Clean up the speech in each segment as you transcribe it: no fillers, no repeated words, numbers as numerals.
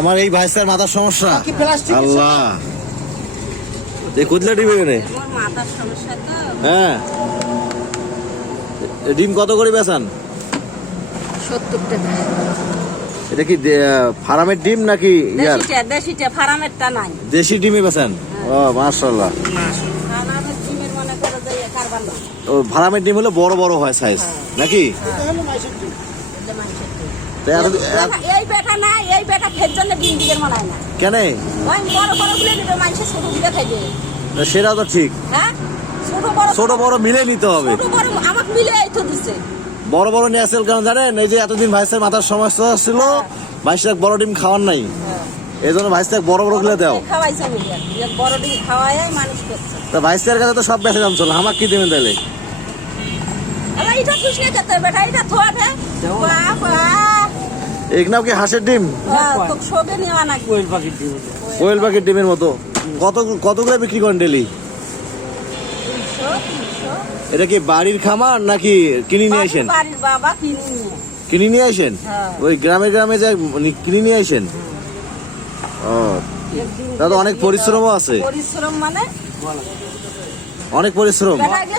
আমার এই ভাইসের মাথার সমস্যা আল্লাহ কুদলা ডিম এখানে হ্যাঁ ডিম কত করে বেচান 70 টাকা এটা কি ফার্মের ডিম নাকি ইয়ার দেশিটা ফার্মেরটা নাই দেশি ডিমে বেচান ও মাশাআল্লাহ ফার্মের ডিমের মনে করে যে কারবার না ও ফার্মের ডিম হলো বড় বড় হয় সাইজ নাকি এই বেটা না এই বেটা খের জন্য ডিম দিকের মনে হয় না কেন ওই বড় বড় গুলো দিবে মানুষ ছোট দিকে খাইবে সেটা তো ঠিক হ্যাঁ ছোট বড় মিলে নিতে হবে ছোট বড় আমাকে মিলে এই তো দিছে বড় বড় নিয়ে আসেল কেন জানেন এই যে এতদিন ভাইসের মাথার সমস্যা ছিল ভাইসটা বড় ডিম খাওয়ার নাই এই জন্য ভাইসটা বড় বড় গুলো দাও খাওয়াইছে বড় ডিম খাওয়াই মানুষ করছে তা ভাইসের কাছে তো সব বেঁচে দাম চলো আমাকে কি দেবেন তাহলে আরে এটা খুশ না করতে বেটা এটা থোয়া দে বাবা এগনাও কি হাঁসের ডিম তো শোকে নেওয়া না কোয়েল পাখির ডিমের মতো কতগুলো বিক্রি করেন ডেলি এটা কি বাড়ির খামার নাকি কিনে নিয়ে আসেন বাড়ির বাবা কিনে নিয়ে আসেন ওই গ্রামে গ্রামে যাই কিনে নিয়ে আসেন ও তা তো অনেক পরিশ্রমও আছে পরিশ্রম মানে অনেক পরিশ্রম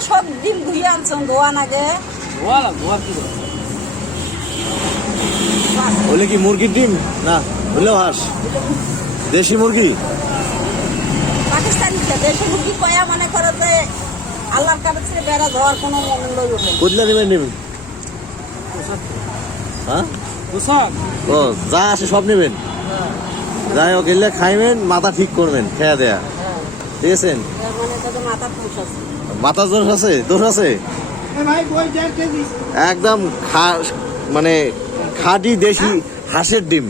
সব ডিম ধুয়ে আনছেন ধোয়া নাগে ওলে কি মুরগির ডিম না হলেও হাঁস দেশি মুরগি পাকিস্তানি দেশি মুরগি কয়া মনে করে যে আল্লাহর কাছে বেড়া ধোয়ার কোনো মূল্য হবে কুদলা নেবেন হ্যাঁ ও যা আসে সব নেবেন যাই হোক এলে খাইবেন মাথা ঠিক করবেন খেয়া দেয়া ঠিক আছে মাথা দোষ আছে একদম মানে খাঁটি দেশি হাঁসের ডিম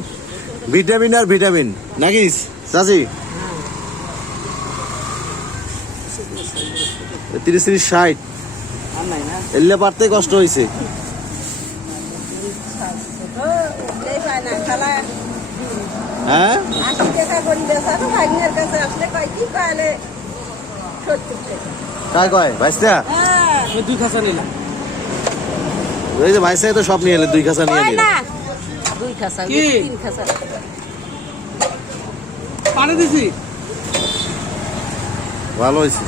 ভিটামিন আর ভিটামিন নাকি চাচি 30-60 এলে পারতে কষ্ট হয়েছে হ্যাঁ কায় কয় ভাইস্তা ওই যে ভাইস্তা তো সব নিয়ে এলে 2 খাঁচা নিয়ে নিলে 2 খাঁচা 3 খাঁচা পানি দিছি ভালো হয়েছে